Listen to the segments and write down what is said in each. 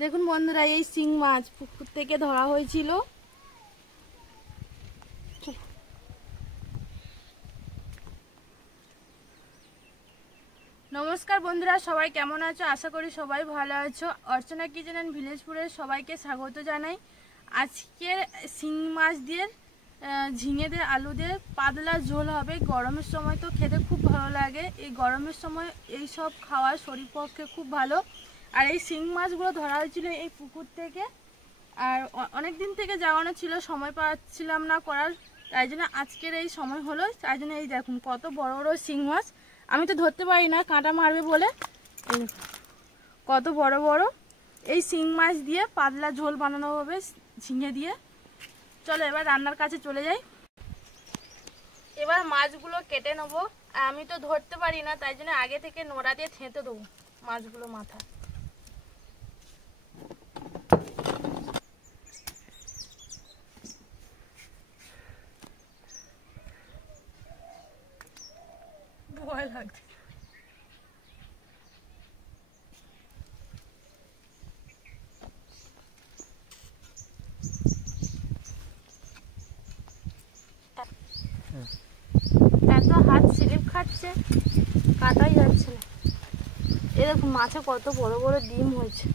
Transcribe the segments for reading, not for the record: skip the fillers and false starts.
দেখুন বন্ধুরা, এই শিং মাছ পুকুর থেকে ধরা হয়েছিল। নমস্কার বন্ধুরা, সবাই কেমন আছো? আশা করি সবাই ভালো আছো। অর্চনা কিচেন অ্যান্ড ভিলেজপুরের সবাইকে স্বাগত জানাই। আজকের শিং মাছ দিয়ে ঝিঙে দিয়ে আলু দিয়ে পাতলা ঝোল হবে। গরমের সময় তো খেতে খুব ভালো লাগে। এই গরমের সময় এই সব খাওয়া শরীর পক্ষে খুব ভালো। আর এই শিং মাছগুলো ধরা হয়েছিল এই পুকুর থেকে, আর অনেক দিন থেকে যাওয়ানো ছিল, সময় পাচ্ছিলাম না করার, তাই জন্য আজকের এই সময় হলো। তাই জন্য এই দেখুন কত বড় বড় শিং মাছ। আমি তো ধরতে পারি না, কাঁটা মারবে বলে। কত বড় বড় এই শিং মাছ দিয়ে পাতলা ঝোল বানানো হবে ঝিঙে দিয়ে। চলো এবার রান্নার কাছে চলে যাই। এবার মাছগুলো কেটে নেবো। আমি তো ধরতে পারি না, তাই জন্য আগে থেকে নোড়া দিয়ে থেঁতে দেবো মাছগুলো মাথা। ভয় লাগছে। এত হাত স্লিপ খাচ্ছে, কাটাই যাচ্ছে না। এরকম মাছে কত বড় বড় ডিম হয়েছে।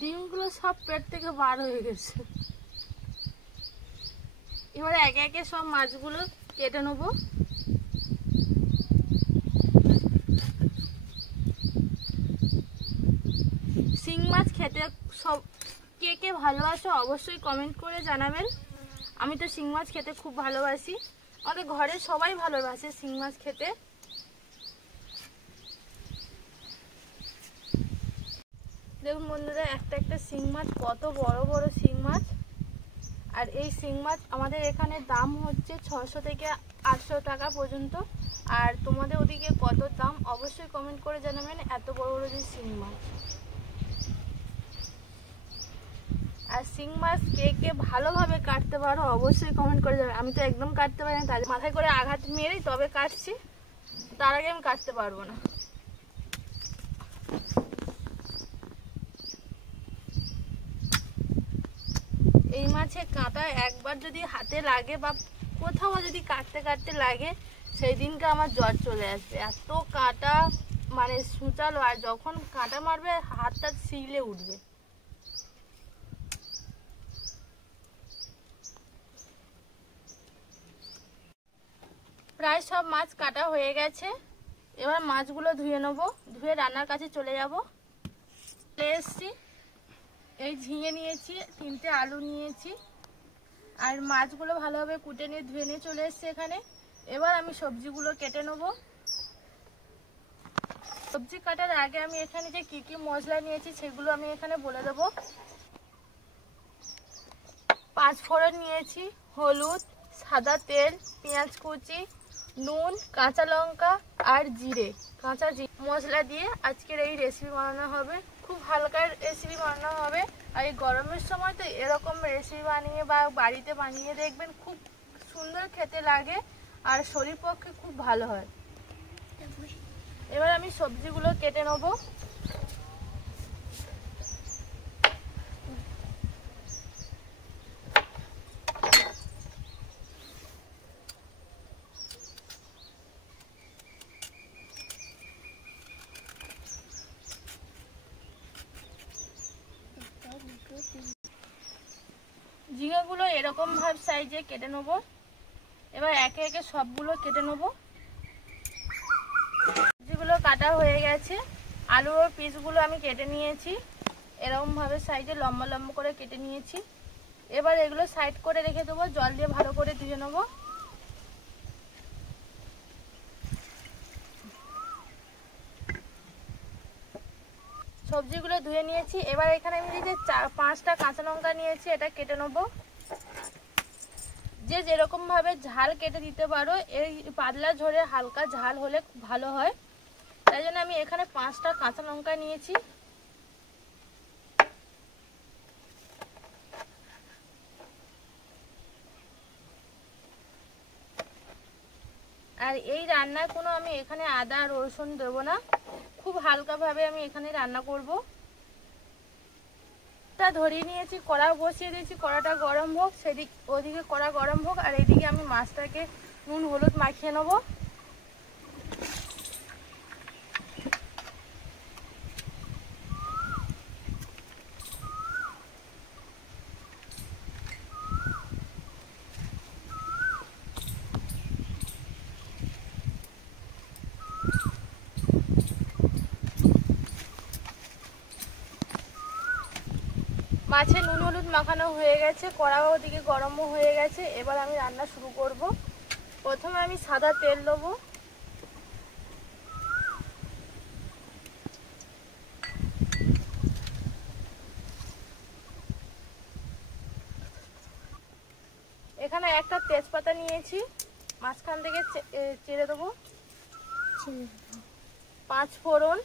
ডিমগুলো সব পেট থেকে বার হয়ে গেছে। এবারে একে একে সব মাছগুলো কেটে নেবো। শিং মাছ খেতে সব কে কে ভালোবাসো অবশ্যই কমেন্ট করে জানাবেন। আমি তো শিং মাছ খেতে খুব ভালোবাসি। আমাদের ঘরে সবাই ভালোবাসে শিং মাছ খেতে। দেখুন বন্ধুরা, একটা একটা শিং মাছ, কত বড় বড় শিং মাছ। আর এই শিং মাছ আমাদের এখানে দাম হচ্ছে 600 থেকে 800 টাকা পর্যন্ত। আর তোমাদের ওদিকে কত দাম অবশ্যই কমেন্ট করে জানাবেন। এত বড় বড় যে শিং মাছ। আর শিং মাছ কে কে ভালোভাবে কাটতে পারো অবশ্যই কমেন্ট করে যাবেন। আমি তো একদম কাটতে পারি না, তাই মাথায় করে আঘাত মেরেই তবে কাটছি, তার আগে আমি কাটতে পারবো না। এই মাছে কাঁটা একবার যদি হাতে লাগে বা কোথাও যদি কাটতে কাটতে লাগে, সেই দিনকে আমার জ্বর চলে আসবে। এত কাঁটা মানে সূচালো, আর যখন কাঁটা মারবে হাতটা শিলে উঠবে। প্রায় সব মাছ কাটা হয়ে গেছে। এবার মাছগুলো ধুয়ে নেবো, ধুয়ে রান্নার কাছে চলে যাব। চলে এসছি। এই ঝিঙে নিয়েছি, 3টে আলু নিয়েছি, আর মাছগুলো ভালোভাবে কুটে নিয়ে ধুয়ে নিয়ে চলে এসছি এখানে। এবার আমি সবজিগুলো কেটে নেবো। সবজি কাটার আগে আমি এখানে যে কি কি মশলা নিয়েছি সেগুলো আমি এখানে বলে দেবো। 5 ফোড়ন নিয়েছি, হলুদ, সাদা তেল, পেঁয়াজ কুচি, নুন, কাঁচা লঙ্কা আর জিরে, কাঁচা মশলা দিয়ে আজকের এই রেসিপি বানানো হবে। খুব হালকা রেসিপি বানানো হবে। আর এই গরমের সময় তো এরকম রেসিপি বানিয়ে বা বাড়িতে বানিয়ে দেখবেন, খুব সুন্দর খেতে লাগে আর শরীর পক্ষে খুব ভালো হয়। এবার আমি সবজিগুলো কেটে নেবো। ঝিঙেগুলো এরকম ভাবে সাইজে কেটে নেবো। এবার একে একে সবগুলো কেটে নেবো। যেগুলো কাটা হয়ে গেছে, আলুর পিসগুলো আমি কেটে নিয়েছি, এরকম ভাবে সাইজে লম্বা লম্বা করে কেটে নিয়েছি। এবার এগুলো সাইড করে রেখে দেবো, জল দিয়ে ভালো করে ধুয়ে নেবো। সবজিগুলো ধুয়ে নিয়েছি। এবার এখানে আমি যে 5টা কাঁচা লঙ্কা নিয়েছি, এটা কেটে নেবো। যে যেরকম ভাবে ঝাল কেটে দিতে পারো। এই পাতলা ঝোলে হালকা ঝাল হলে খুব ভালো হয়, তাই জন্য আমি এখানে 5টা কাঁচা লঙ্কা নিয়েছি। আর এই রান্নায় কোনো আমি এখানে আদা রসুন দেবো না, খুব হালকাভাবে আমি এখানে রান্না করব। তা ধরিয়ে নিয়েছি, কড়া বসিয়ে দিয়েছি, কড়াটা গরম হোক, সেদিক ওদিকে কড়া গরম হোক, আর এদিকে আমি মাছটাকে নুন হলুদ মাখিয়ে নেবো। মাছে নুন হলুদ মাখানো হয়ে গেছে, কড়াও ওদিকে গরমও হয়ে গেছে। এবার আমি রান্না শুরু করব। প্রথমে আমি সাদা তেল দেবো। এখানে একটা তেজপাতা নিয়েছি, মাঝখান থেকে চেড়ে দেবো। 5 ফোড়ন,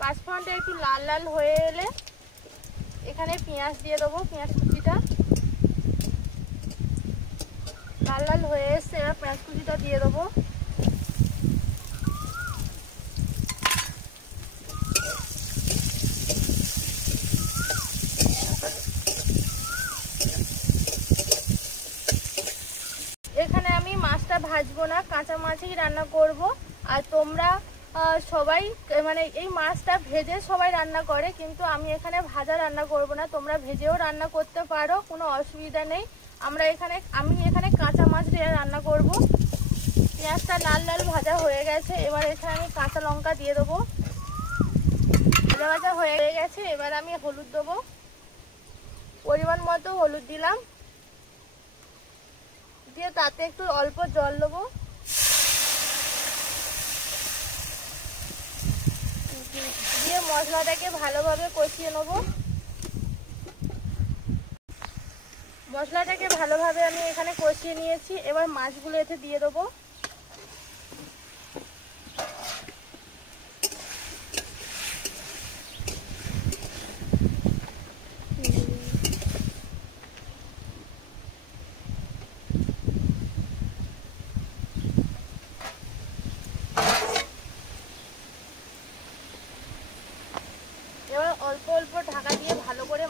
পাঁচফোড়নটা একটু লাল লাল হয়ে এলে এখানে পেঁয়াজ দিয়ে দেবো, পেঁয়াজ কুচিটা লাল লাল হয়ে এসছে। এবার পেঁয়াজ কুচিটা দিয়ে দেবো। এখানে আমি মাছটা ভাজবো না, কাঁচা মাছই রান্না করব। আর তোমরা সবাই মানে এই মাছটা ভেজে সবাই রান্না করে, কিন্তু আমি এখানে ভাজা রান্না করব না। তোমরা ভেজেও রান্না করতে পারো, কোনো অসুবিধা নেই। আমি এখানে কাঁচা মাছ দিয়ে রান্না করব। পেঁয়াজটা লাল লাল ভাজা হয়ে গেছে, এবার এখানে আমি কাঁচা লঙ্কা দিয়ে দেবো। ভাজা ভাজা হয়ে গেছে, এবার আমি হলুদ দেবো, পরিমাণ মতো হলুদ দিলাম, দিয়ে তাতে একটু অল্প জল দেবো। দিয়ে মশলাটাকে ভালোভাবে কষিয়ে নেব। মশলাটাকে ভালোভাবে আমি এখানে কষিয়ে নিয়েছি, এবার মাছগুলো এতে দিয়ে দেবো। এবার অল্প অল্প ঢাকা দিয়ে ভালো করে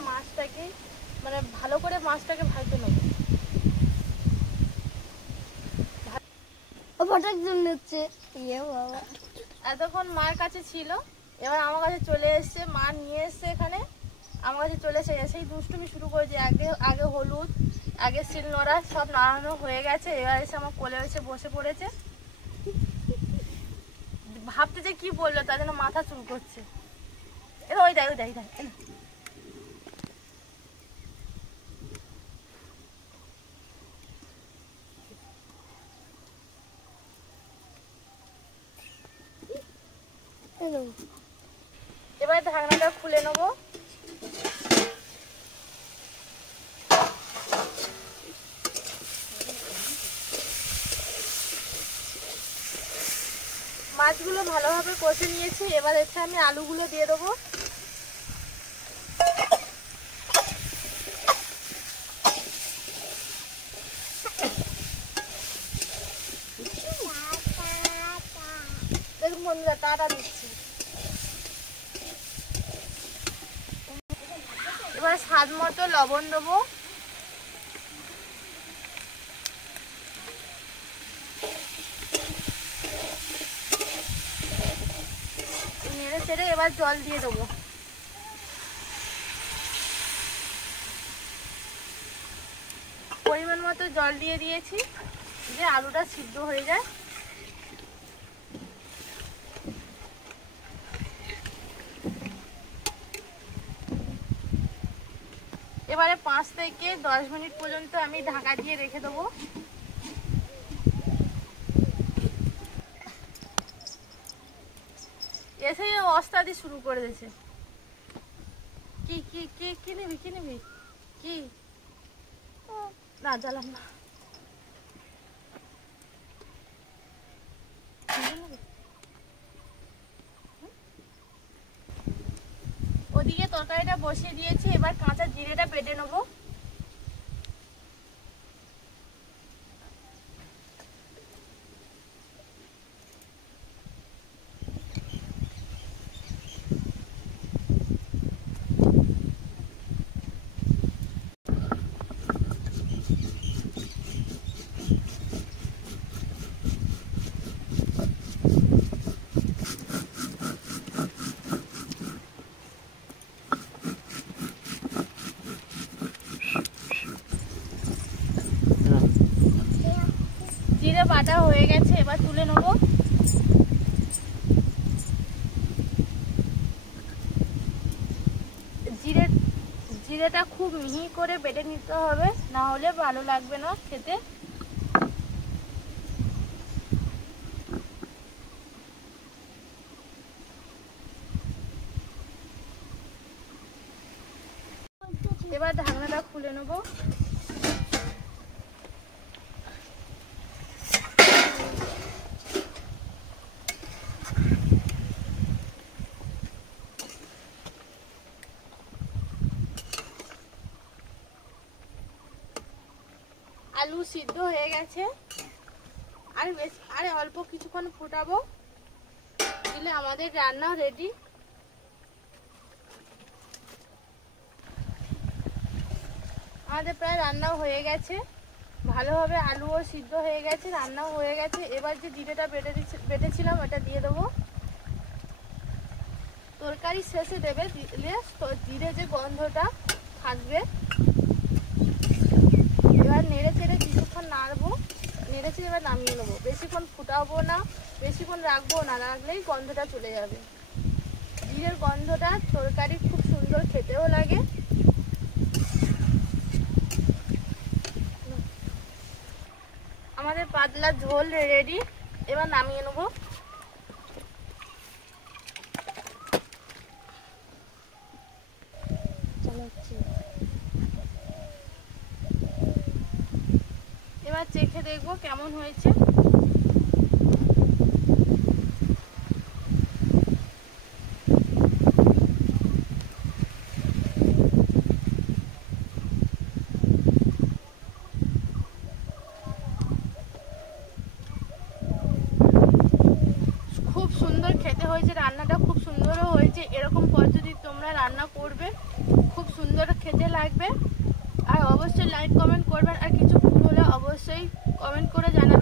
মাছটাকে ভাজতে নেব। এতক্ষণ মার কাছে ছিল, এবার আমার কাছে চলে এসছে, মা নিয়ে এসছে এখানে আমার কাছে চলে এসে এসেই দুষ্টুমি শুরু করেছে। আগে হলুদ, আগে শিলনোড়া সব নাড়ানো হয়ে গেছে, এবার এসে আমার কোলে এসে বসে পড়েছে। ভাবতে যে কি বললো তার জন্য মাথা চুল করছে। ওই দেখ এবার ঢাকনাটা খুলে নেব। মাছগুলো ভালোভাবে কষে নিয়েছি, এবার এতে আমি আলুগুলো দিয়ে দেবো। দেখুন বন্ধুরা, টাটা দিচ্ছি। এবার স্বাদ মতো লবণ দেবো। নেড়ে চেড়ে এবার জল দিয়ে দেবো। পরিমাণ মতো জল দিয়ে দিয়েছি, যে আলুটা সিদ্ধ হয়ে যায়। এবারে 5 থেকে 10 মিনিট পর্যন্ত আমি ঢাকা দিয়ে রেখে দেবো। এসে ওস্তাদি শুরু করে দিয়েছে। কি কি কি কি নিবি কি নিবি কি না জ্বালাম না ওদিকে তরকারিটা বসিয়ে দিয়েছি, এবার কাঁচা জিরেটা বেটে নেবো। জিরে বাটা হয়ে গেছে, এবার তুলে নেব। জিরেটা খুব মিহি করে বেটে নিতে হবে, না হলে ভালো লাগবে না খেতে। এবার ঢাকনাটা খুলে নেব। আলু সিদ্ধ হয়ে গেছে, আরে অল্প কিছুক্ষণ ফোটাবো, দিলে আমাদের রান্না রেডি। আমাদের প্রায় রান্নাও হয়ে গেছে, ভালোভাবে আলুও সিদ্ধ হয়ে গেছে, রান্নাও হয়ে গেছে। এবার যে জিরেটা বেটেছিলাম ওটা দিয়ে দেবো। তরকারি শেষে দেবে, দিলে জিরে যে গন্ধটা থাকবে। এবার নেড়ে চেড়ে কিছুক্ষণ নাড়বো, নেড়ে চেড়ে এবার নামিয়ে নেবো। বেশিক্ষণ ফুটাবো না, বেশিক্ষণ রাখবো না, রাখলেই গন্ধটা চলে যাবে। জিরের গন্ধটা তরকারি খুব সুন্দর খেতেও লাগে। আমাদের পাতলা ঝোল রেডি, এবার নামিয়ে নেবো। এবার চেখে দেখবো কেমন হয়েছে। খুব সুন্দর খেতে হয়েছে, রান্নাটা খুব সুন্দরও হয়েছে। এরকম পদ্ধতি তোমরা রান্না করবে, খুব সুন্দর খেতে লাগবে। আর অবশ্যই লাইক কমেন্ট করবেন, আর কিছু ভুল হলে অবশ্যই কমেন্ট করে জানাবেন।